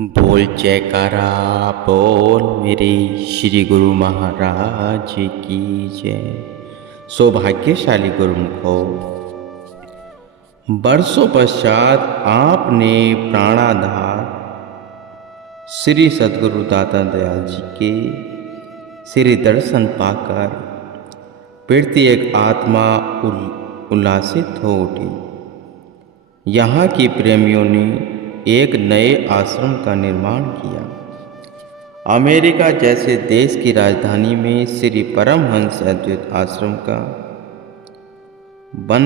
बोल जयकारा बोल मेरे श्री गुरु महाराज की जय। सौभाग्यशाली गुरुमुखो, बरसों पश्चात आपने प्राणाधार श्री सद्गुरु दाता दयाल जी के श्री दर्शन पाकर पीड़ती एक आत्मा उल्लासित हो उठी। यहाँ की प्रेमियों ने एक नए आश्रम का निर्माण किया। अमेरिका जैसे देश की राजधानी में श्री परमहंस अद्वैत आश्रम का बन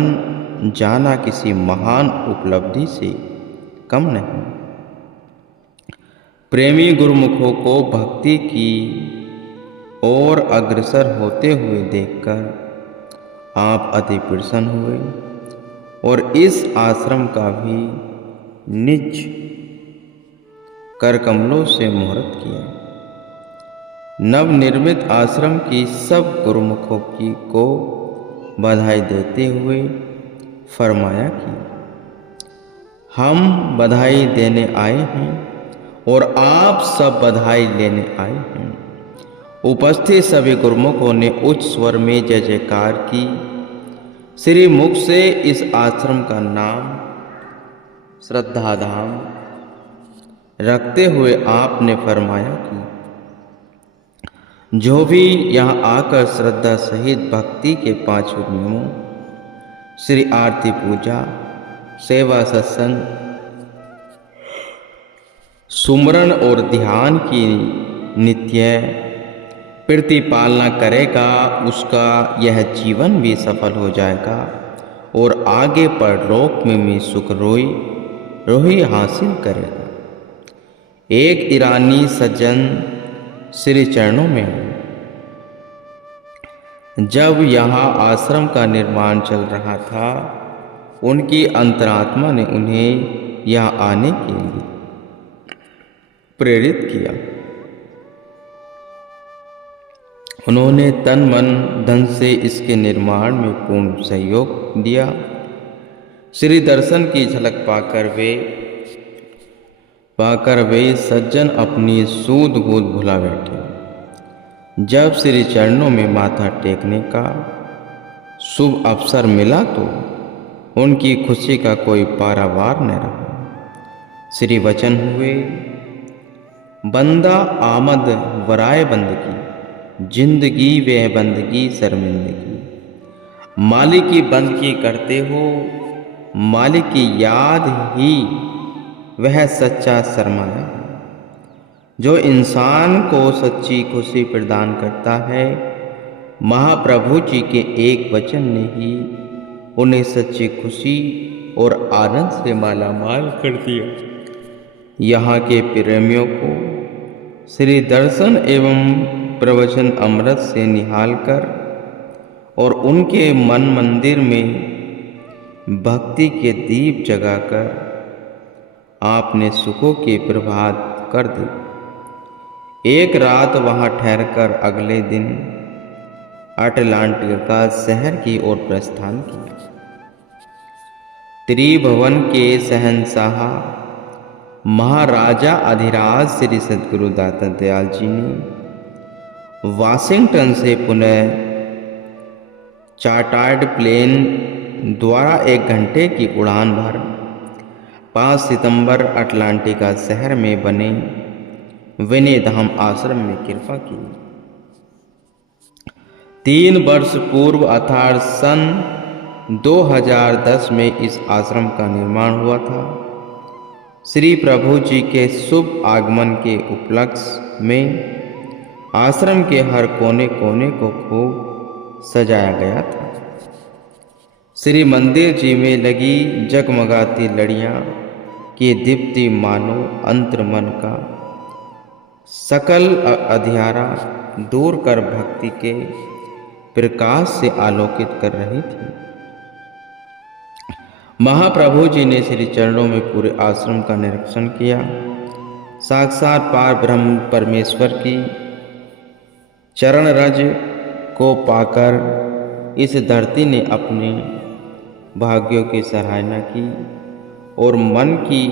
जाना किसी महान उपलब्धि से कम नहीं। प्रेमी गुरुमुखों को भक्ति की ओर अग्रसर होते हुए देखकर आप अति प्रसन्न हुए और इस आश्रम का भी निज कर कमलों से मुहूर्त किया। नवनिर्मित आश्रम की सब गुरुमुखों को बधाई देते हुए फरमाया कि हम बधाई देने आए हैं और आप सब बधाई लेने आए हैं। उपस्थित सभी गुरुमुखों ने उच्च स्वर में जय जयकार की। श्री मुख से इस आश्रम का नाम श्रद्धाधाम रखते हुए आपने फरमाया कि जो भी यहाँ आकर श्रद्धा सहित भक्ति के पांचों नियमों श्री आरती पूजा सेवा सत्संग सुमरन और ध्यान की नित्य प्रतिपालना करेगा, उसका यह जीवन भी सफल हो जाएगा और आगे परलोक में भी सुख रोही हासिल करेगा। एक ईरानी सज्जन श्री चरणों में जब यहाँ आश्रम का निर्माण चल रहा था, उनकी अंतरात्मा ने उन्हें यहाँ आने के लिए प्रेरित किया। उन्होंने तन मन धन से इसके निर्माण में पूर्ण सहयोग दिया। श्री दर्शन की झलक पाकर वे सज्जन अपनी सूध बूध भुला बैठे। जब श्री चरणों में माथा टेकने का शुभ अवसर मिला तो उनकी खुशी का कोई पारावार न रहा। श्री वचन हुए, बंदा आमद वराय बंदगी, जिंदगी वह बंदगी शर्मिंदगी। मालिक की बंदगी करते हो, मालिक की याद ही वह सच्चा सरमाया है जो इंसान को सच्ची खुशी प्रदान करता है। महाप्रभु जी के एक वचन ने ही उन्हें सच्ची खुशी और आनंद से मालामाल कर दिया। यहाँ के प्रेमियों को श्री दर्शन एवं प्रवचन अमृत से निहाल कर और उनके मन मंदिर में भक्ति के दीप जगाकर आपने सुखों की प्रभात कर दी। एक रात वहां ठहरकर अगले दिन अटलांटिका शहर की ओर प्रस्थान किया। त्रिभुवन के शहंशाह महाराजा अधिराज श्री सद्गुरु दाता दयाल जी ने वाशिंगटन से पुनः चार्टर्ड प्लेन द्वारा 1 घंटे की उड़ान भर 5 सितंबर अटलांटिका शहर में बने विनय धाम आश्रम में कृपा की। 3 वर्ष पूर्व अर्थात सन 2010 में इस आश्रम का निर्माण हुआ था। श्री प्रभु जी के शुभ आगमन के उपलक्ष्य में आश्रम के हर कोने कोने को खूब सजाया गया था। श्री मंदिर जी में लगी जगमगाती लड़ियां की दीप्ति मानो अंतर मन का सकल अंधियारा दूर कर भक्ति के प्रकाश से आलोकित कर रही थी। महाप्रभु जी ने श्री चरणों में पूरे आश्रम का निरीक्षण किया। साक्षात पार ब्रह्म परमेश्वर की चरण रज को पाकर इस धरती ने अपने भाग्यों की सराहना की और मन ही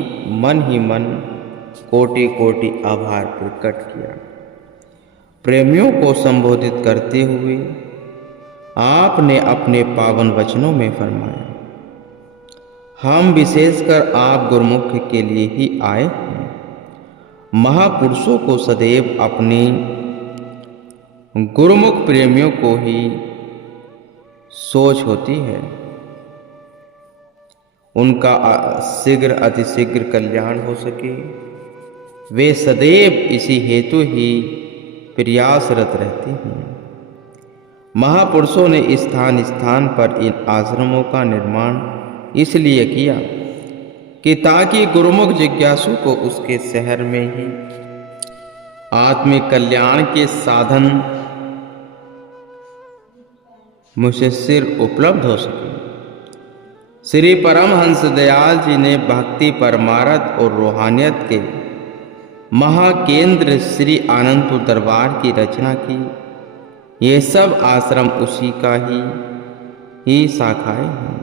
मन कोटि कोटि आभार प्रकट किया। प्रेमियों को संबोधित करते हुए आपने अपने पावन वचनों में फरमाया, हम विशेषकर आप गुरुमुख के लिए ही आए हैं। महापुरुषों को सदैव अपने गुरुमुख प्रेमियों को ही सोच होती है, उनका शीघ्र अतिशीघ्र कल्याण हो सके। वे सदैव इसी हेतु ही प्रयासरत रहते हैं। महापुरुषों ने स्थान स्थान पर इन आश्रमों का निर्माण इसलिए किया कि ताकि गुरुमुख जिज्ञासु को उसके शहर में ही आत्मिक कल्याण के साधन मुयस्सर उपलब्ध हो सके। श्री परमहंस दयाल जी ने भक्ति, परमार्थ और रूहानियत के महाकेंद्र श्री आनंदपुर दरबार की रचना की। ये सब आश्रम उसी का ही शाखाएं हैं।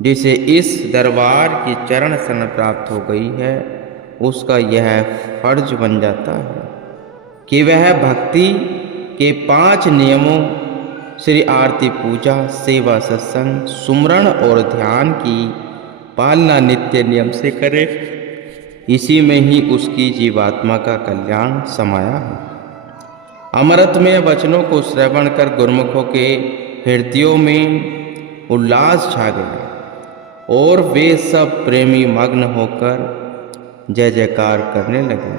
जिसे इस दरबार की चरण शरण प्राप्त हो गई है, उसका यह फर्ज बन जाता है कि वह भक्ति के 5 नियमों श्री आरती, पूजा, सेवा, सत्संग, सुमरण और ध्यान की पालना नित्य नियम से करे। इसी में ही उसकी जीवात्मा का कल्याण समाया है। अमृतमय वचनों को श्रवण कर गुरुमुखों के हृदयों में उल्लास छा गया और वे सब प्रेमी मग्न होकर जय जयकार करने लगे।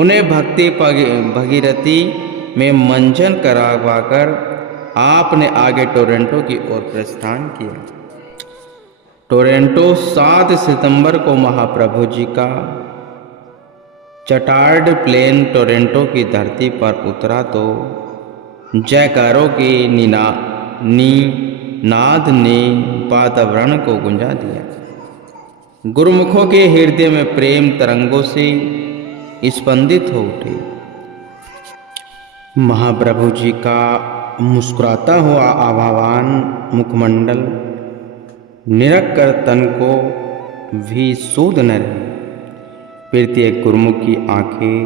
उन्हें भक्ति भगीरथी में मंजन करवाकर आपने आगे टोरंटो की ओर प्रस्थान किया। टोरंटो 7 सितंबर को महाप्रभु जी का चटार्ड प्लेन टोरंटो की धरती पर उतरा तो जयकारों के नाद ने वातावरण को गुंजा दिया। गुरुमुखों के हृदय में प्रेम तरंगों से स्पंदित हो उठे। महाप्रभु जी का मुस्कुराता हुआ आभावान मुखमंडल निरख तन को भी सूद न रही। प्रत्येक गुरुमुख की आंखें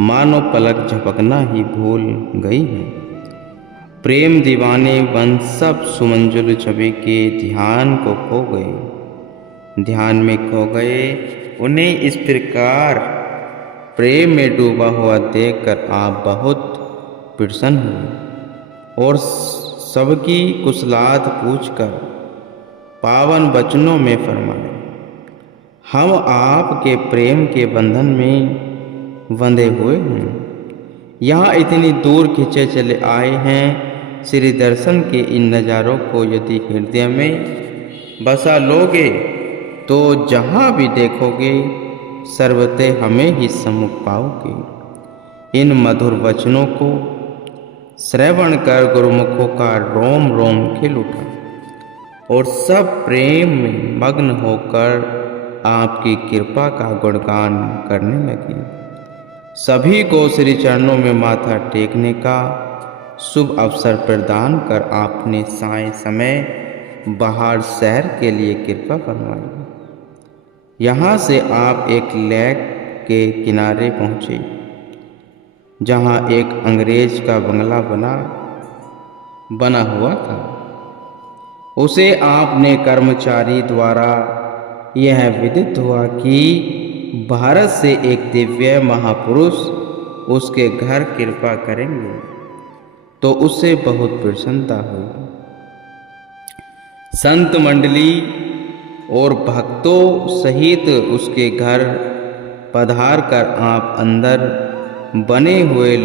मानो पलक झपकना ही भूल गई हैं। प्रेम दीवाने बन सब सुमंजुल छवि के ध्यान में खो गए। उन्हें इस प्रकार प्रेम में डूबा हुआ देखकर आप बहुत प्रसन्न हुए और सबकी कुशलात पूछकर पावन वचनों में फरमाया, हम आपके प्रेम के बंधन में बंधे हुए हैं। यहाँ इतनी दूर खिंचे चले आए हैं। श्री दर्शन के इन नज़ारों को यदि हृदय में बसा लोगे तो जहाँ भी देखोगे सर्वतः हमें ही सम्मुख पाओगे। इन मधुर वचनों को श्रवण कर गुरुमुखों का रोम रोम खिल उठा और सब प्रेम में मग्न होकर आपकी कृपा का गुणगान करने लगे। सभी को श्री चरणों में माथा टेकने का शुभ अवसर प्रदान कर आपने साय समय बाहर शहर के लिए कृपा फरमाई। यहाँ से आप एक लेक के किनारे पहुँचे जहाँ एक अंग्रेज का बंगला बना हुआ था। उसे आपने कर्मचारी द्वारा यह विदित हुआ कि भारत से एक दिव्य महापुरुष उसके घर कृपा करेंगे, तो उससे बहुत प्रसन्नता हुई। संत मंडली और भक्तों सहित उसके घर पधार कर आप अंदर बने हुए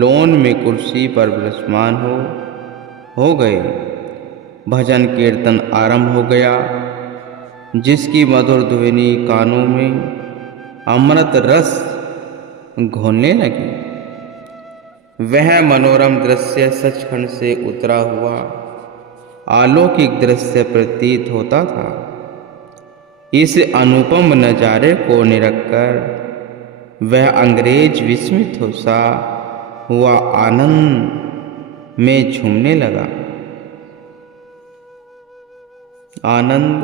लॉन में कुर्सी पर विराजमान हो गए। भजन कीर्तन आरंभ हो गया, जिसकी मधुर ध्वनि कानों में अमृत रस घोलने लगी। वह मनोरम दृश्य सचखंड से उतरा हुआ अलौकिक दृश्य प्रतीत होता था। इस अनुपम नज़ारे को निरखकर वह अंग्रेज विस्मित सा हुआ आनंद में झूमने लगा। आनंद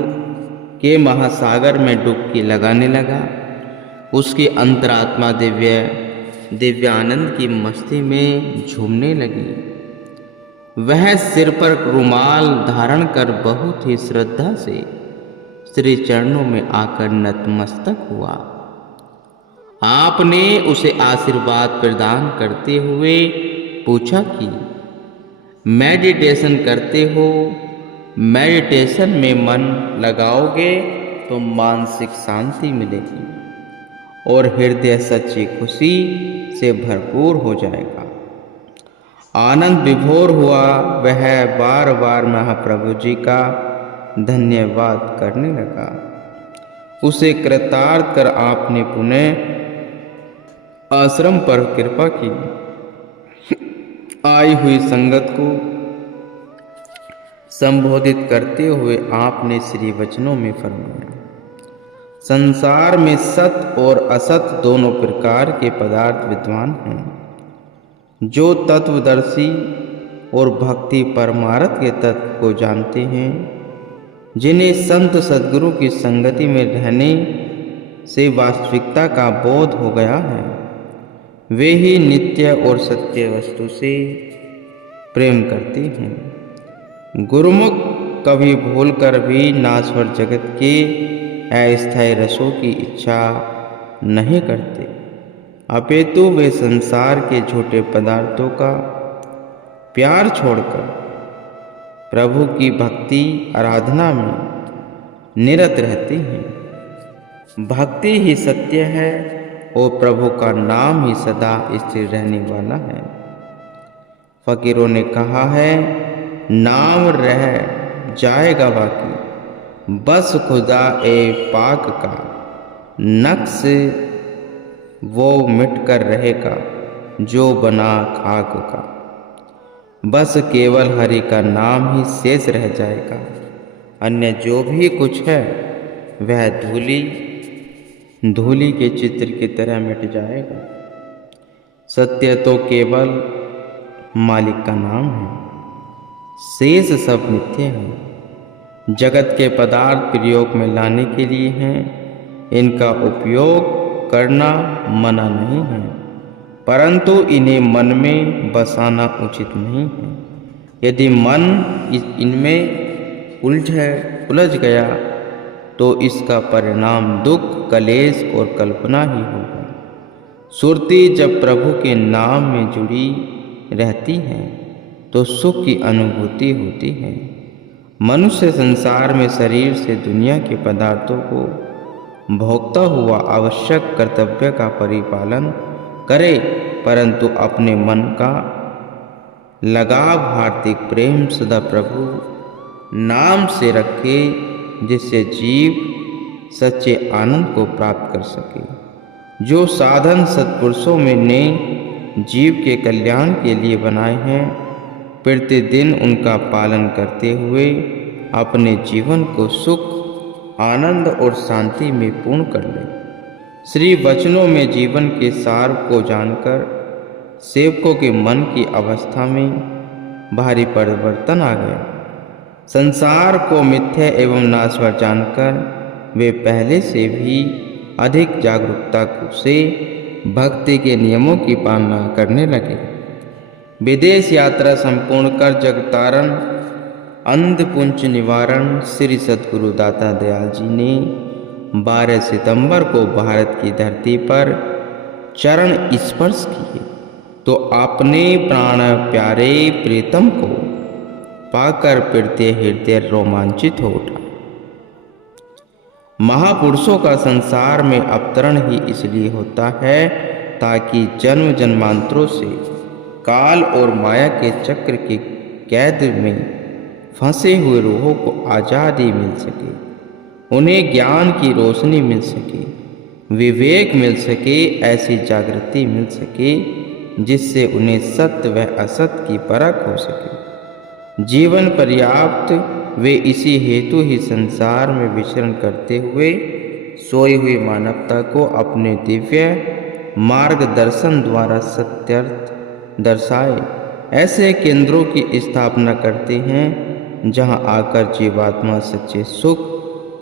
के महासागर में डुबकी लगाने लगा। उसकी अंतरात्मा दिव्यानंद की मस्ती में झूमने लगी। वह सिर पर रुमाल धारण कर बहुत ही श्रद्धा से श्री चरणों में आकर नतमस्तक हुआ। आपने उसे आशीर्वाद प्रदान करते हुए पूछा कि मेडिटेशन करते हो, मेडिटेशन में मन लगाओगे तो मानसिक शांति मिलेगी और हृदय सच्ची खुशी से भरपूर हो जाएगा। आनंद विभोर हुआ। वह बार बार महाप्रभु जी का धन्यवाद करने लगा। उसे कृतार्थ कर आपने पुनः आश्रम पर कृपा की। आई हुई संगत को संबोधित करते हुए आपने श्री वचनों में फरमाया, संसार में सत और असत दोनों प्रकार के पदार्थ विद्वान हैं। जो तत्वदर्शी और भक्ति परमार्थ के तत्व को जानते हैं, जिन्हें संत सद्गुरु की संगति में रहने से वास्तविकता का बोध हो गया है, वे ही नित्य और सत्य वस्तु से प्रेम करते हैं। गुरुमुख कभी भूलकर भी नाश्वर जगत के अस्थायी रसों की इच्छा नहीं करते, अपितु वे संसार के झूठे पदार्थों का प्यार छोड़कर प्रभु की भक्ति आराधना में निरत रहते हैं। भक्ति ही सत्य है और प्रभु का नाम ही सदा स्थिर रहने वाला है। फकीरों ने कहा है, नाम रह जाएगा बाकी, बस खुदा ए पाक का नक्श वो मिट कर रहेगा जो बना खाक का। बस केवल हरि का नाम ही शेष रह जाएगा, अन्य जो भी कुछ है वह धूली के चित्र की तरह मिट जाएगा। सत्य तो केवल मालिक का नाम है, शेष सब मिथ्या है। जगत के पदार्थ प्रयोग में लाने के लिए हैं, इनका उपयोग करना मना नहीं है, परंतु इन्हें मन में बसाना उचित नहीं है। यदि मन इनमें उलझ गया तो इसका परिणाम दुख, कलेश और कल्पना ही होगा। सुरती जब प्रभु के नाम में जुड़ी रहती है तो सुख की अनुभूति होती है। मनुष्य संसार में शरीर से दुनिया के पदार्थों को भोगता हुआ आवश्यक कर्तव्य का परिपालन करे, परंतु अपने मन का लगाव हार्दिक प्रेम सदा प्रभु नाम से रखे, जिससे जीव सच्चे आनंद को प्राप्त कर सके। जो साधन सत्पुरुषों में ने जीव के कल्याण के लिए बनाए हैं, प्रतिदिन उनका पालन करते हुए अपने जीवन को सुख, आनंद और शांति में पूर्ण कर ले। श्री वचनों में जीवन के सार को जानकर सेवकों के मन की अवस्था में भारी परिवर्तन आ गया। संसार को मिथ्या एवं नाश्वर जानकर वे पहले से भी अधिक जागरूकता से भक्ति के नियमों की पालना करने लगे। विदेश यात्रा संपूर्ण कर जगतारण अंधपुंज निवारण श्री सद्गुरु दाता दयाल जी ने 12 सितंबर को भारत की धरती पर चरण स्पर्श किए तो अपने प्राण प्यारे प्रीतम को पाकर प्रीत्य हृदय रोमांचित हो उठा। महापुरुषों का संसार में अवतरण ही इसलिए होता है ताकि जन्म जन्मांतरों से काल और माया के चक्र की कैद में फंसे हुए रूहों को आज़ादी मिल सके, उन्हें ज्ञान की रोशनी मिल सके, विवेक मिल सके, ऐसी जागृति मिल सके जिससे उन्हें सत्य व असत्य की परख हो सके। जीवन पर्याप्त वे इसी हेतु ही संसार में विचरण करते हुए सोई हुई मानवता को अपने दिव्य मार्गदर्शन द्वारा सत्यार्थ दर्शाए ऐसे केंद्रों की स्थापना करते हैं जहां आकर जीवात्मा सच्चे सुख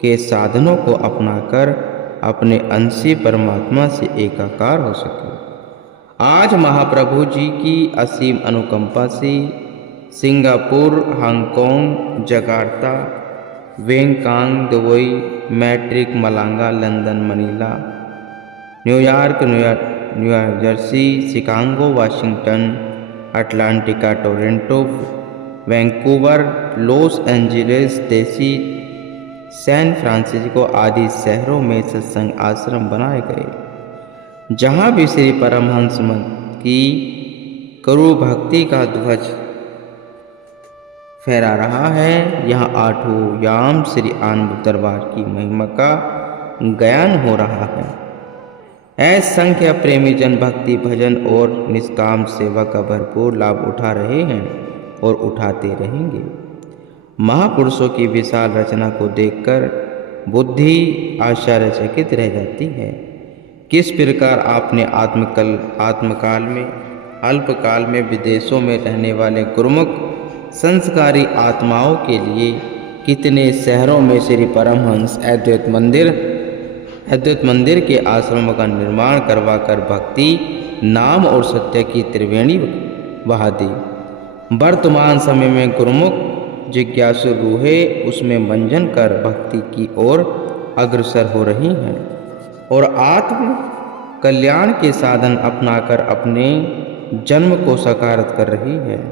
के साधनों को अपनाकर अपने अंशी परमात्मा से एकाकार हो सके। आज महाप्रभु जी की असीम अनुकंपा से सिंगापुर, हांगकांग, जकार्ता, वेंकांग, दुबई, मैड्रिड, मलांगा, London, Manila, New York, New Jersey, Chicago, Washington, अटलांटिका, टोरंटो, वैंकूवर, लॉस एंजलिस, देसी, सैन फ्रांसिस्को आदि शहरों में सत्संग आश्रम बनाए गए, जहाँ भी श्री परमहंस की गुरु भक्ति का ध्वज फहरा रहा है। यहाँ आठों याम श्री आनंद दरबार की महिमा का ज्ञान हो रहा है। असंख्य प्रेमी जन भक्ति, भजन और निष्काम सेवा का भरपूर लाभ उठा रहे हैं और उठाते रहेंगे। महापुरुषों की विशाल रचना को देखकर बुद्धि आश्चर्यचकित रह जाती है। किस प्रकार आपने आत्मकाल में, अल्पकाल में विदेशों में रहने वाले गुरुमुख संस्कारी आत्माओं के लिए कितने शहरों में श्री परमहंस अद्वैत मंदिर के आश्रमों का निर्माण करवाकर भक्ति, नाम और सत्य की त्रिवेणी बहा दी। वर्तमान समय में गुरुमुख जिज्ञासु रूहें उसमें मंजन कर भक्ति की ओर अग्रसर हो रही हैं और आत्म कल्याण के साधन अपनाकर अपने जन्म को साकार कर रही है।